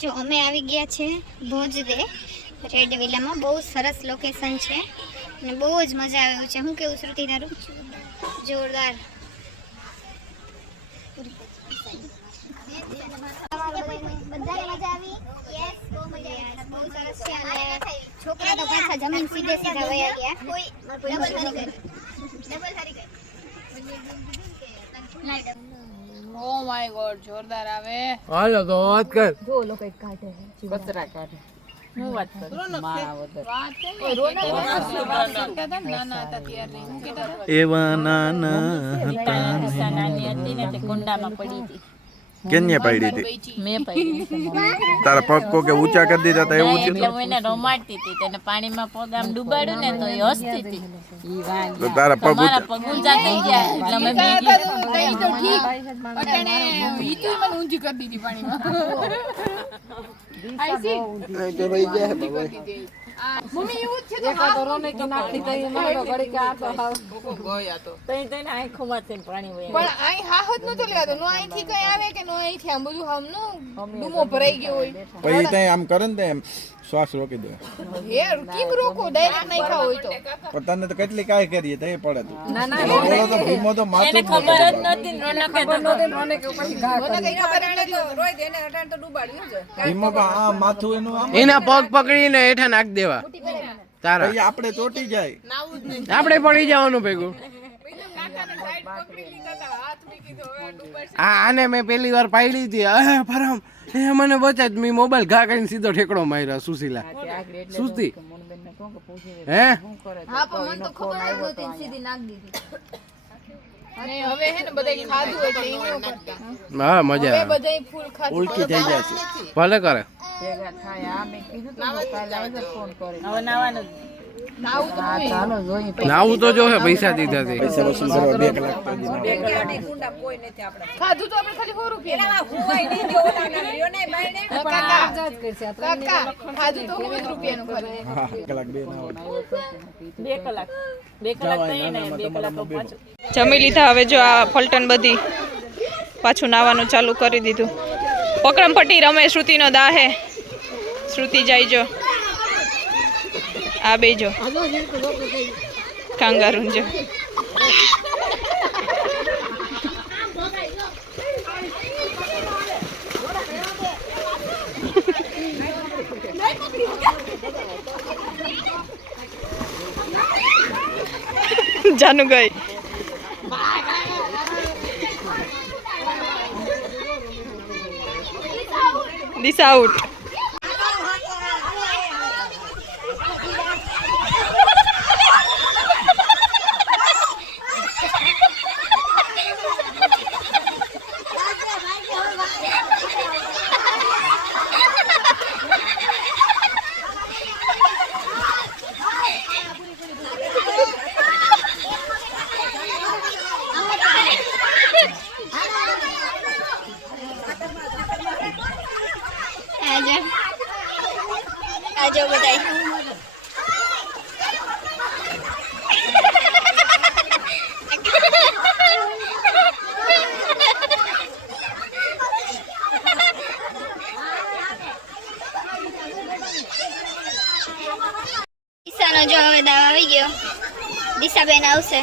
જો અમે આવી ગયા છે ભુજ દે રેડ વિલામાં. બહુ સરસ લોકેશન છે અને બહુ જ મજા આવે છે. હું કેવું શ્રુતિ તારું? જોરદાર. બધાને મજા આવી? યસ, બહુ મજા આવી. બહુ સરસ છે અને છોકરા તો પાછા જમીન સીધે સીધા વયા ગયા. કોઈ ડબલ હારી ગઈ. ઓ માય ગોડ, જોરદાર આવે. હાલો તો વાત કર. જો લોકો એક કાઢે કચરા કાઢે. હું વાત કરું મારા વગર વાત છે ને, નાના હતા ત્યારે હું કહેતા હતા એવા નાના નાની હતી ને તે કુંડામાં પડી હતી. કેન્યા પાડી હતી મેં પડી તારા પગ કોકે ઊંચા કરી દીધા હતા એવું છે એટલે હું એને રમાડતી હતી. તેને પાણીમાં પગ આમ ડૂબાડ્યું ને તો એ હસતી હતી. ઈ વાંગી તો તારા પગ મારા ઊંચા પગ ઊંચા થઈ ગયા એટલે મેં ભેગી તઈ તો ઠીક અટાણે ઈતુ મને ઊંધી કરી દીધી પાણીમાં. આઈ સી તો રહી જાય મમ્મી એવું જ છે તો એકાદો રોને કે નાખી દઈ મારો ઘડી કે આ તો હાવ ગોયા તો તઈ તઈને આંખોમાંથી પાણી વહે. પણ આઈ હાહત નતો લેવાતો. નો અહીંથી કઈ આવે કે નો અહીંથી આમ બધું આમનો ડૂમો ભરાઈ ગયો હોય. પછી ત્યાં આમ કરે ને એમ શ્વાસ રોકી દે હે કેમ રોકો? ડાયરેક્ટ નહીં ખાવ હોય તો પણ તને તો કેટલી કાંઈ કરીએ તો એ પડે તું ના ના બોલો તો ભીમો તો માથું એને ખબર જ નહોતી ને રોનકે તો મને કઈ ખબર નથી. રોય દેને અટાણ તો ડૂબાડ્યું છે. ભીમો પણ આ માથું એનું આમ એના પગ પકડીને હેઠા નાખ દેવા તારા. પછી આપણે ચોટી જાય નાવું જ નહીં. આપણે પડી જવાનું ભેગું. બીજો કાકાને સાઈડ પકડી લીધા હતા. હાથ મૂકી દો હવે ડૂબાડશે. આને મેં પહેલી વાર પાડી હતી. ફરમ એ મને બચાજ મેં મોબાઈલ ઘા કરીને સીધો ઠેકડો માર્યો. સુશીલા સુસ્તી હે હા પણ મને તો ખબર જ નહોતી ને સીધી નાખ દીધી. અને હવે હે ને બધાય ખાધું એટલે ઈનો કરતા. હા મજા હવે આવે. બધાય ફૂલ ખાધું. ઉલટી થઈ જશે ભલે કરે. ભેગા થાય. આ મેં કીધું તો કાલે આવજો ફોન કરી. હવે નાવાનું નાવું તો નહીં. ચાલો જોઈ નાવું તો જો હે પૈસા દીધા છે. પૈસા વસૂલ કરવા 2 કલાક તો દીના ખાધું તો આપણે ખાલી 100 રૂપિયા. કાકા ખાધું તો 100 રૂપિયાનું ખાધું. હા કલાક 2 ના હોય 2 કલાક 2 કલાક થઈ ને 2 કલાક પાછું જમી લીધા. હવે જો આ ફલટન બધી પાછું નાવાનું ચાલુ કરી દીધું. પકડમ પટ્ટી રમે શ્રુતિનો દાહે. શ્રુતિ જાય જો આ બે જો કાંગારૂન જો જાનુ ગઈ. દિશા આઉટ. આજો બધાય. દિશાનો જો હવે દાવ આવી ગયો. દિશાબેન આવશે.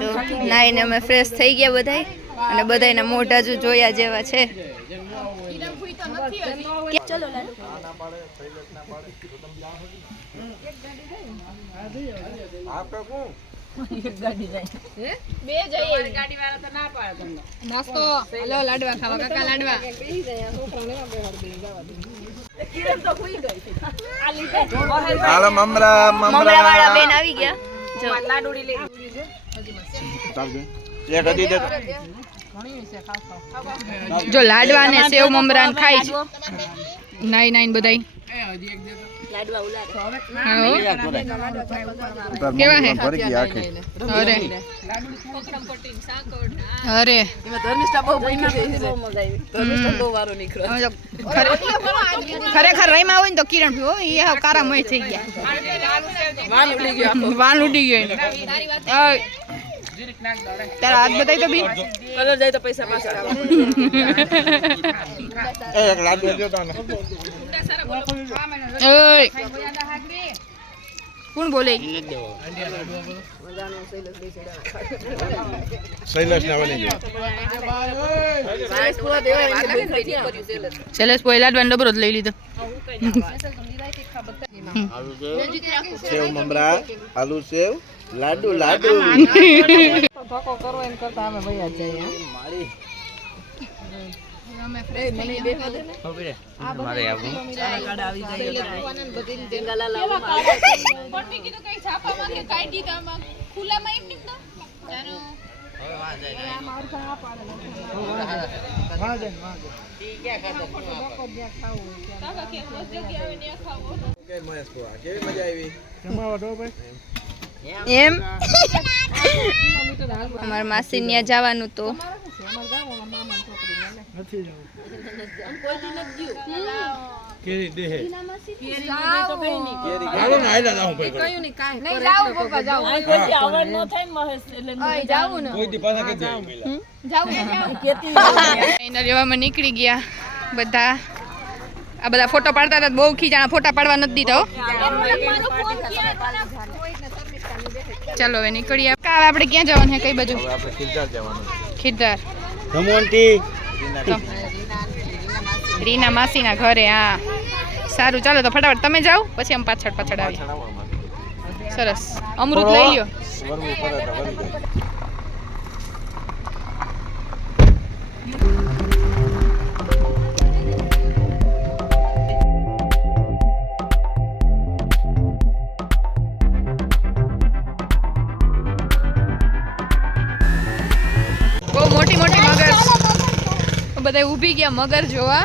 જો નાઈને અમે ફ્રેશ થઈ ગયા બધાય અને બધાયના મોઢા જો જોયા જેવા છે. નાસ્તો લો લાડવા ખાવા કાકા લાડવા હાલો મમરા મમરા વાળા બેન આવી ગયા. જો એક હજી દે જો લાડવા ને સેવ મમરા ને ખાઈ છે. નાઈ નાઈ બધાય કેવા હે? ભરી ગઈ આખી. અરે અરે ખરેખર રહીમાં હોય ને તો કિરણ પીવો એ કારામય થઈ ગયા. વાન ઉડી ગયો તારા હાથ બતાવી તો બી કલર જાય તો પૈસા પાછા એક લાડુ દે તો ને. કોણ બોલે? શૈલેષ ને આવવાની છે. શૈલેષ પોઈ લાડવાનો ડબરો જ લઈ લીધો. સેવ મમરા આલુ સેવ લાડુ લાડુ કેવી મજા આવી? એમ અમાર માસી ત્યાં જવાનું તો રેવામાં નીકળી ગયા બધા. આ બધા ફોટો પાડતા હતા બહુ ખીજાણા ફોટા પાડવા નથી દીધા. ચાલો હવે નીકળીએ. આપણે ક્યાં જવાનું છે? કઈ બાજુ? આપણે ખીરધાર જવાનું. ખીરધાર રમોન્ટી રીના માસીના ઘરે. હા સારું ચાલો તો ફટાફટ તમે જાઓ પછી અમે પાછળ પાછળ આવીએ. સરસ અમૃત લઈ લ્યો. વરવું પડે તો વરી જાય. બહુ મોટી મોટી મગર બધા ઊભી ગયા મગર જોવા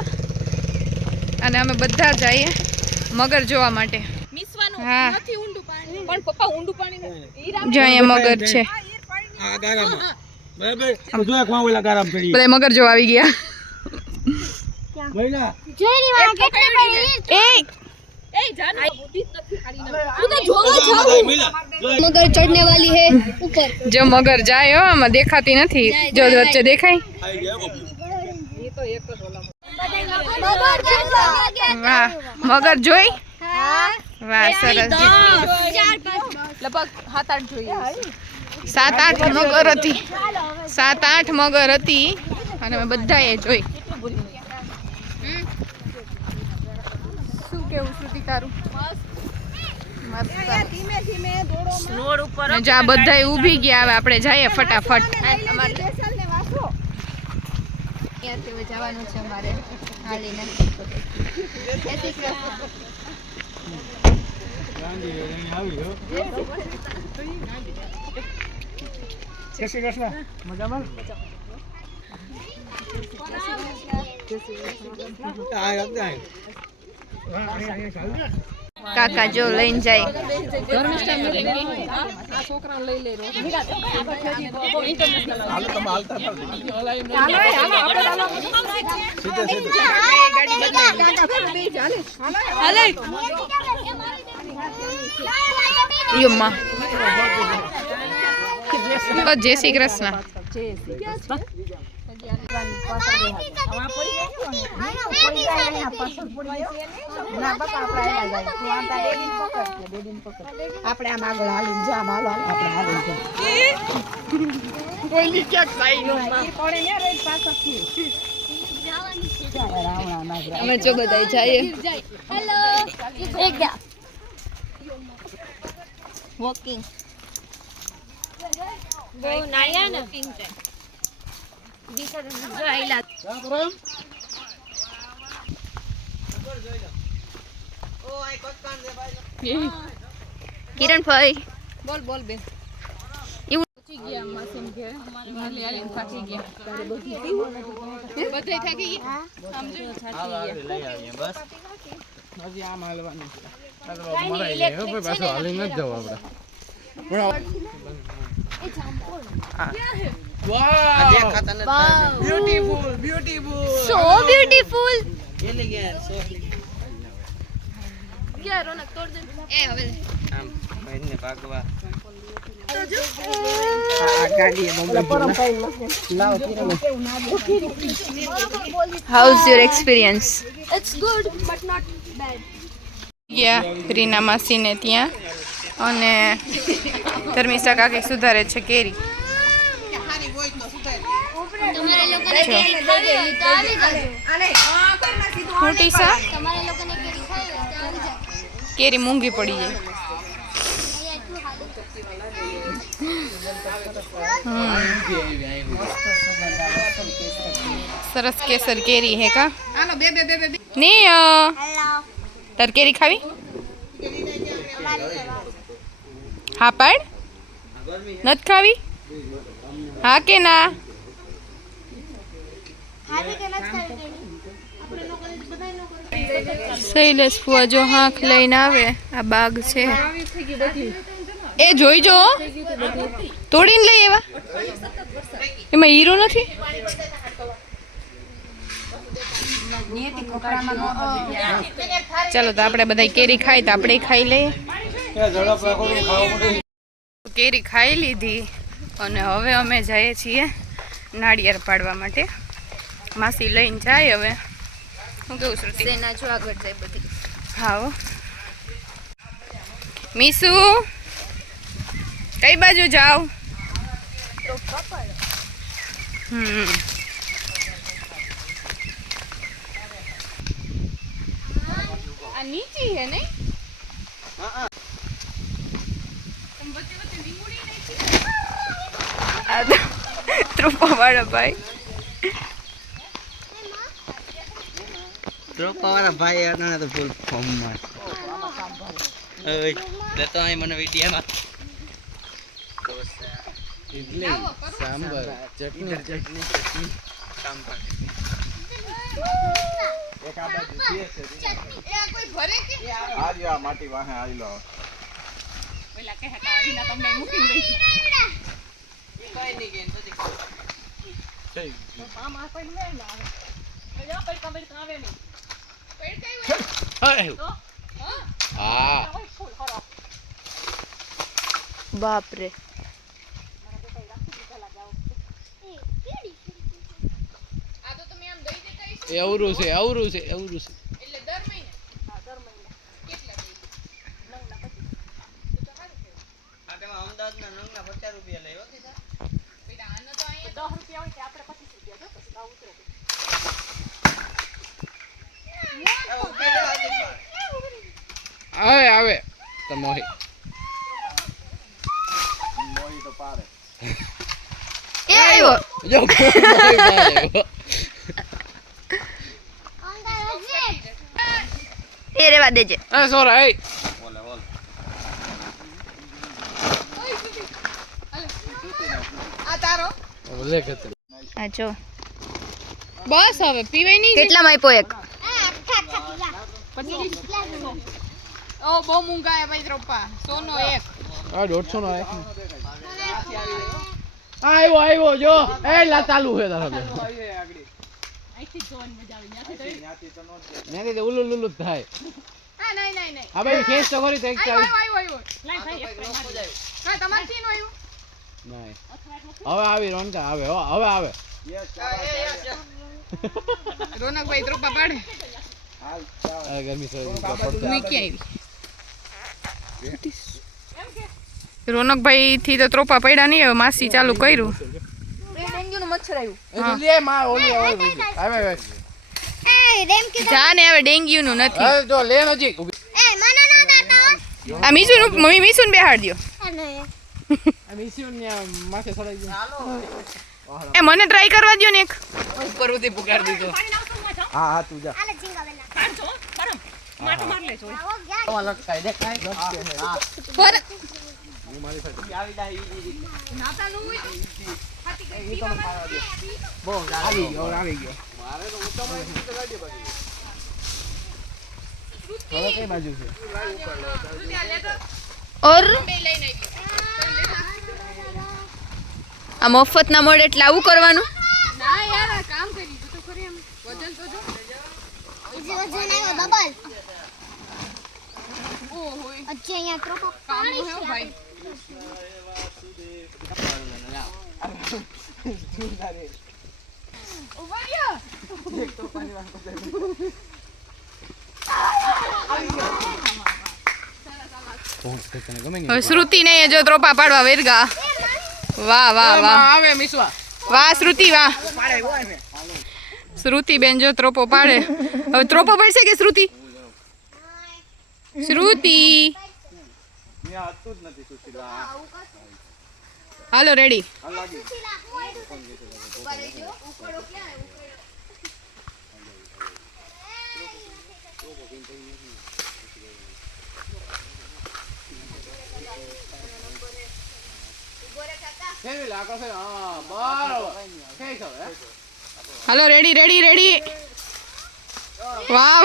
અને અમે બધા જઈએ મગર જોવા માટે. હા પણ પપ્પા ઊંડું પાણી જો અહીંયા મગર છે. બધા મગર જોવા આવી ગયા. मगर चढ़ने वाली है ऊपर. જો મગર જાય હો આમાં દેખાતી નથી. જો વચ્ચે દેખાય. વાહ મગર જોઈ. વાહ સરસ. લગભગ 7-8 જોઈએ. 7-8 મગર હતી. 7-8 મગર હતી અને અમે બધાએ જોઈ. શું કેવું શ્રુતિ તારું? રોડ ઉપર ને જા બધાય ઊભી ગયા. હવે આપણે જઈએ ફટાફટ. ત્યાંથી જવાનું છે અમારે હાલીને. કાકા જો લઈને જાય. હાલો તમે હાલતા થાવ. સીધે સીધે યમ્મા જય શ્રી કૃષ્ણ. આપણે આમ આગળ હાલીને જો આમ હાલો આપણે હાલીને કોઈની ક્યાંક સાઈ ન પડે ને રોજ પાછળથી અમે જો બધા જઈએ હેલો એક ગયા વોકિંગ બહુ નાયા ને દીસા જો આઈલા કિરણભાઈ બોલ બોલ બેન એવું પહોંચી ગયા માસીન ઘરે હાલી હાલીને થાકી ગયા બધાય થાકી ગયા આમ જો બસ હજી આમ હાલવાનું છે આ તો મરાઈ જાય હો ભાઈ પાછો હાલી નથી જવું આપણે બ્યુટીફુલ બ્યુટીફુલ સો બ્યુટીફુલ ક્યાં રોનક તોડ દે એ હવે આમ મહિને ભાગવા આ ગાડી how's your experience it's good but not bad ગયા રીના માસીને ત્યાં અને ધર્મિષ્ઠા કાકી સુધારે છે કેરી તમારા લોકોને કેરી ખાવી હોય તો આવી જાજો મોટી સા તમારા લોકોને કેરી ખાવી હોય તો આવી જાજો કેરી મોંઘી પડી જાય સરસ કેસર કેરી હે કા નહીં તાર કેરી ખાવી હા પાડ નથી ખાવી હા કે ના શૈલેષ ફુવા જો હાંખ લઈને આવે આ બાગ છે એ જોઈજો તોડીને લઈ એવા એમાં હીરો નથી ચાલો તો આપણે બધા કેરી ખાઈ તો આપણે ખાઈ લઈએ કેરી ખાઈ લીધી અને હવે અમે જઈએ છીએ નાળિયેર પાડવા માટે માસી લઈને જાય હવે હું કેવું શ્રુતિ સેના જો આગળ જાય બધી હા મીસુ કઈ બાજુ જાવ આ નીચી હે નહીં ત્રુપા વાળા ભાઈ વાળા ભાઈ અટાણે તો ફૂલ ફોર્મમાં લેતો અહીં મને વિડીયામાં ઇડલી સાંભર ચટણી ચટણી સાંભાર એક આ બાજુ છે કોઈ ભરે કે આજો આ માટી વાહે આવી લો પેલા કે હતા આવીના તમને મૂકીને ગઈ કઈ નહીં કે તો આમાં કોઈ લે ના આવે યો કોઈ કમેન્ટ આવે નહીં પેડ કઈ હોય હા બાપ રે આ તો તમે આમ દઈ દેતા હશો એવરું છે એટલે દર મહિને હા દર મહિને કેટલા દઈ નંગના 25 તો સારું કહેવાય આ તેમાં અમદાવાદના નંગના 50 રૂપિયા લેવો કીધા બેટા આનો તો અહીંયા 10 રૂપિયા હોય કે આપણે 25 રૂપિયા જો પછી ભાવ ઉતરે આવે આવે તમારી મોહી તો પારે એ આવ્યો જો મોહી પાડે એ રેવા દેજે એ સોરા એ ઓલે ઓલ આ તારો લે કે આ જો બસ હવે પીવાય નહીં કેટલામાં આપ્યો એક ઓ બહુ મૂંગા ભાઈ ત્રોપા સોનો એક આ 150 નો એક આવ્યો જો એ લા ચાલુ છે તારા નહીં ઉલુ લુલુ થાય હા નહીં હા ભાઈ ખેંચ તો ખરી તો એક ચાલ આવ્યો ના તમાર થી નો આવ્યો નહીં હવે આવી રોનકા આવે હો હવે આવે રોનકભાઈ ત્રોપા પાડે ગરમી તું ક્યાં આવી રોનકભાઈ થી તો ત્રોપા પડ્યા નહીં, હવે માસી ચાલુ કર્યું. ડેન્ગ્યુનું મચ્છર આવ્યું. લે માં ઓલી આવે એ ડેમ કે જા ને હવે ડેન્ગ્યુ નું નથી. હવે જો લે નજીક એ મને નો દાતા આ મીસુન મમ્મી મીસુન બેહાડ દ્યો. અને આ મિસ્યુ ને માથે ચડાઈ ગયો. એ મને ટ્રાય કરવા દ્યો ને એક. ઉપર ઉધી પુગાડી દીધો. હા હા તું જા. આલે ઝીંગા બેના માટું માર લેજો. આવો ગયા આમાં લટકાય દેખાય. હા પર મારી પાસે આવી ડાઈ બહુ આવી ગયો આવી ગયો. મારે તો ઊંચામાં એક મીટર ગાડી બાકી હવે કઈ બાજુ છે? ઓર આ મફત ના મળે એટલે આવું કરવાનું. ના યાર આ કામ કરી દીધું તો ખરી એમ. વજન તો જો. વજન આવ્યો ડબલ. ઓહો અચ્છા અહીંયા ત્રોપા કામ નું હે ભાઈ. ઉભા રહ્યો. હવે શ્રુતિ ને જો ત્રોપા પાડવા વેરગા. વાહ વાહ વાહ આવે મિસવા. વાહ શ્રુતિ વાહ. શ્રુતિ બેન જો ત્રોપો પાડે. હવે ત્રોપો પડશે કે શ્રુતિ? શ્રુતિ ત્યાં હતું જ નથી સુશીલા. હાલો રેડી. કેવી લાગે છે? હા બરાબર. કઈ છે હે? હાલો રેડી રેડી રેડી. વાહ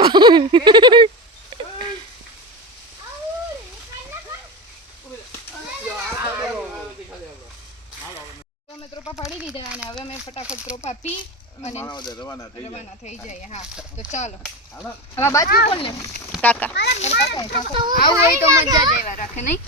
અમે ત્રોપા પાડી દીધા અને હવે અમે ફટાફટ ત્રોપા પી અને રવાના થઈ જાય. હા તો ચાલો હવે બાજુ કોણ લે? કાકા. આવું હોય તો મજા જ આવ્યા રાખે નહીં.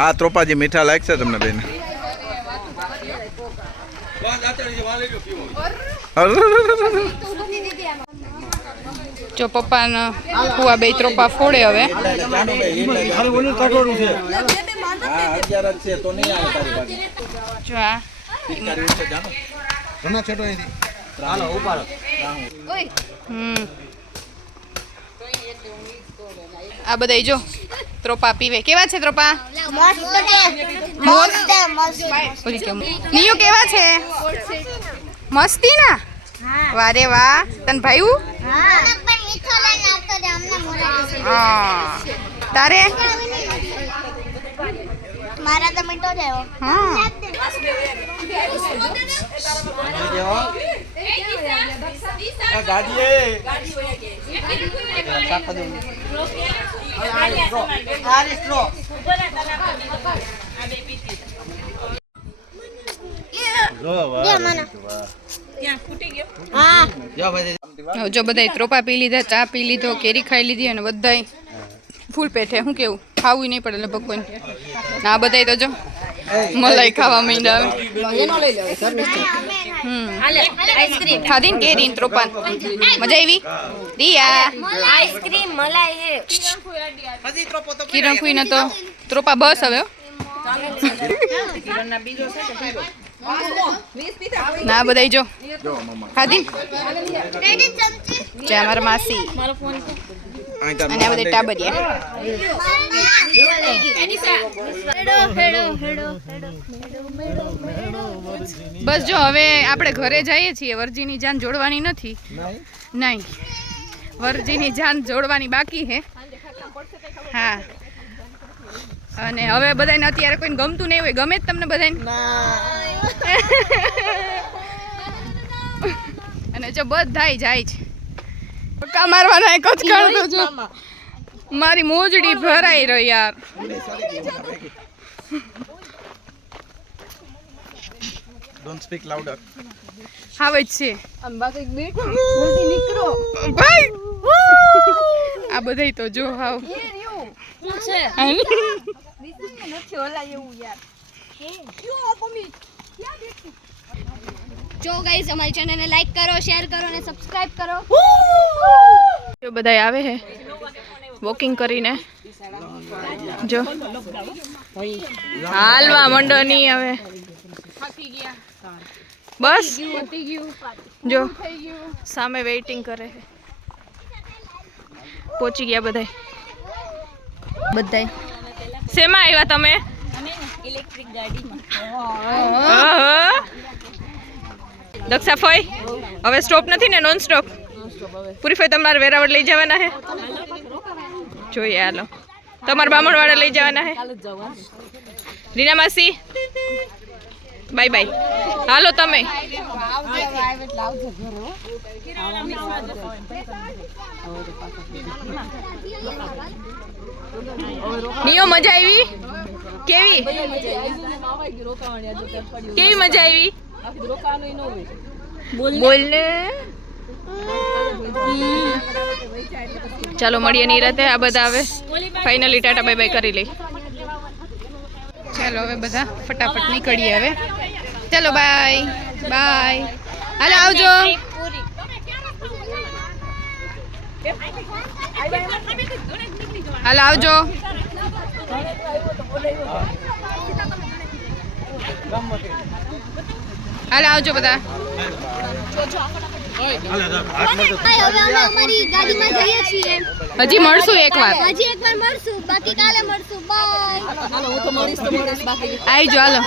આ ત્રોપાજી મીઠા લાગશે તમને બેન? જો પપ્પાના ફુવા બે ત્રોપા ફોડે હવે. જો આ આ બધા જો ત્રોપા પીવે. કેવા છે ત્રોપા? ઓલી કેમ નિયો કેવા છે? મસ્તી ના? વાહ રે વાહ. તને ભાઈયું? પણ મીઠો લઈને આવતો દે અમને મોરા. હા તારે? મારા તો મીઠો જ આવ્યો. હા હવે જો બધાય ત્રોપા પી લીધા, ચા પી લીધો, કેરી ખાઈ લીધી અને બધાય ફૂલ પેટે. શું કેવું? ખાવું નહીં પડે એટલે ભગવાન. આ બધાય તો જો મલાઈ ખાવા માંડ્યા. ખાધી ને કેરી ને ત્રોપા? મજા આવી? દિયા આઈસ્ક્રીમ મલાઈ હે. કિરણ ફૂઈ તો ત્રોપા બસ હવે હો. ના બધાય જો ખાધી રેડી ચમચી. ચા મારા માસી અને આ બધા ટાબરિયા. બસ જો હવે આપણે ઘરે જઈએ છીએ. વરજીની જાન જોડવાની નથી. નહીં વરજીની જાન જોડવાની બાકી છે. હા અને હવે બધાને અત્યારે કોઈને ગમતું નહીં હોય. ગમે જ તમને બધાને? અને જો બધાય જાય છે. પક્કા મારવાના એક જ કરતો જો. મારી મોજડી ભરાઈ રહી યાર. Don't speak louder. આવે જ છે આમ બાકી બેઠો જલ્દી નીકળો. ભાઈ આ બધાય તો જો હાવ જો ગાઈઝ અમારી ચેનલને લાઈક કરો, શેર કરો અને સબસ્ક્રાઇબ કરો. જો બધાય આવે હે વોકિંગ કરીને. જો હાલવા મંડો નહીં હવે બસ. જો સામે વેઇટિંગ કરે છે. પહોંચી ગયા બધાય. શેમાં આવ્યા તમે? ઇલેક્ટ્રિક ગાડીમાં. દક્ષા ફોઈ હવે સ્ટોપ નથી ને? Non stop. પૂરી ફોઈ તમારે વેરાવળ લઈ જવાના હે? જોઈએ હાલો. તમારા બામણવાડા લઈ જવાના હે? રીના માસી બાય બાય. હાલો તમે. નિયો મજા આવી? કેવી મજા આવી? બોલ ને. ચાલો મળીએ ની રાતે. આ બધા હવે ફાઇનલી ટાટા બાય બાય કરી લઈ. ચાલો હવે બધા ફટાફટ નીકળીએ હવે. ચાલો બાય બાય. હાલો આવજો. હાલો આવજો. હાલો આવજો બધા. હવે અમે અમારી ગાડીમાં જઈએ છીએ. હજી મળશું એકવાર. હજી એકવાર મળશું, બાકી કાલે મળશું. બાય. આવજો હાલો.